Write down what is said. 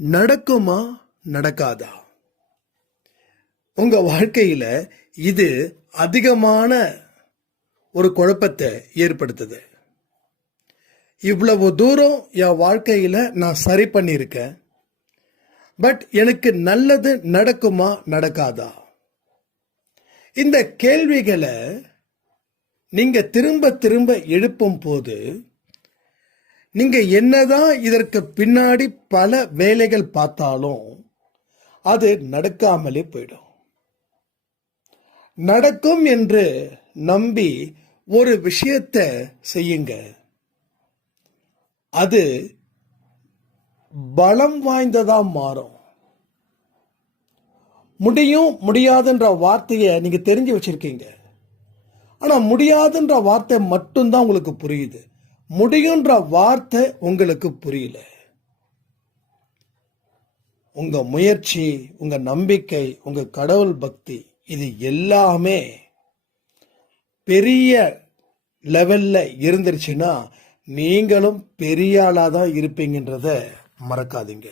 நடக்குமா நடக்காதா? உங்க வாழ்க்கையில இது அதிகமான ஒரு குழப்பத்தை ஏற்படுத்துது. இவ்வளவு தூரம் என் வாழ்க்கையில நான் சரி பண்ணியிருக்கேன், பட் எனக்கு நல்லது நடக்குமா நடக்காதா? இந்த கேள்விகளை நீங்க திரும்ப திரும்ப எழுப்பும் போது நீங்க என்னதான் இதற்கு பின்னாடி பல வேலைகள் பார்த்தாலும் அது நடக்காமலே போயிடும். நடக்கும் என்று நம்பி ஒரு விஷயத்தை செய்யுங்க, அது பலம் வாய்ந்ததா மாறும். முடியும் முடியாதுன்ற வார்த்தையை நீங்க தெரிஞ்சு வச்சிருக்கீங்க, ஆனா முடியாதுன்ற வார்த்தை மட்டும்தான் உங்களுக்கு புரியுது, முடியுன்ற வார்த்தை உங்களுக்கு புரியல. உங்க முயற்சி, உங்க நம்பிக்கை, உங்க கடவுள் பக்தி, இது எல்லாமே பெரிய லெவல்ல இருந்துருச்சுன்னா நீங்களும் பெரிய ஆளாதான் இருப்பீங்கன்றத மறக்காதீங்க.